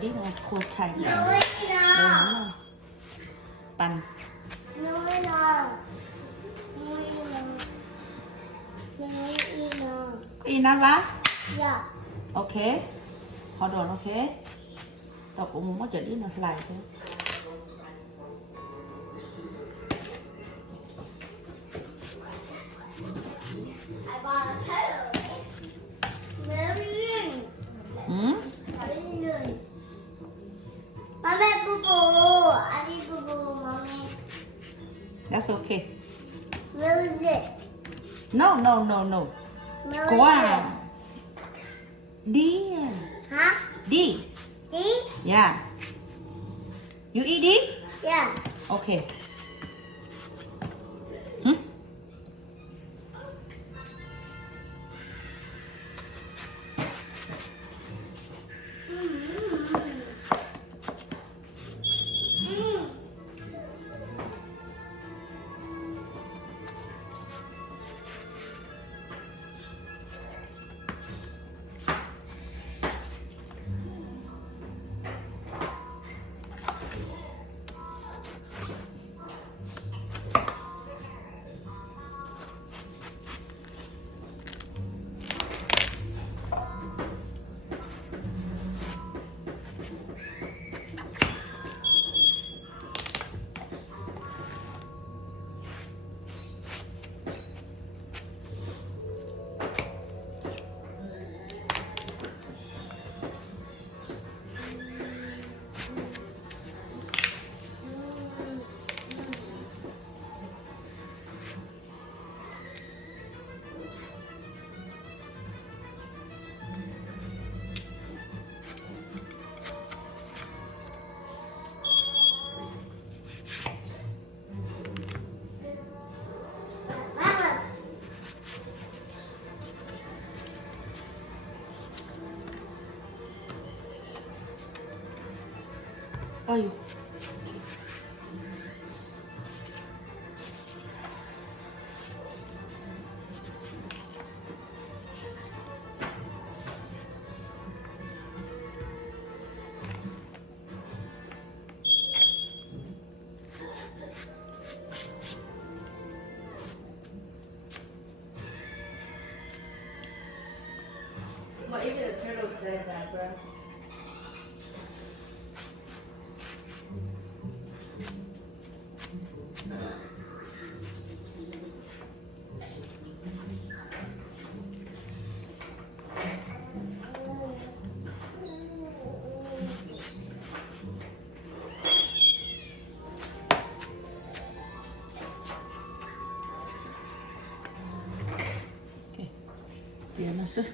đi một khô thành Nuôi rồi nó. rồi bàn Nuôi nó. Nuôi nó. Nuôi nó. Inava Dạ. ok hold on ok tao cũng muốn có trở đi nó lại thôi I bought a pillow. Very hmm? good. Mommy, boo boo. I need boo boo, mommy. That's okay Where is it? no no no no Where is go it? on đi Huh? đi D? yeah you eat đi Yeah. okay hmm? Mm. Mama. Ayo. Well, even the turtle said that, bro. Okay. Biar masuk.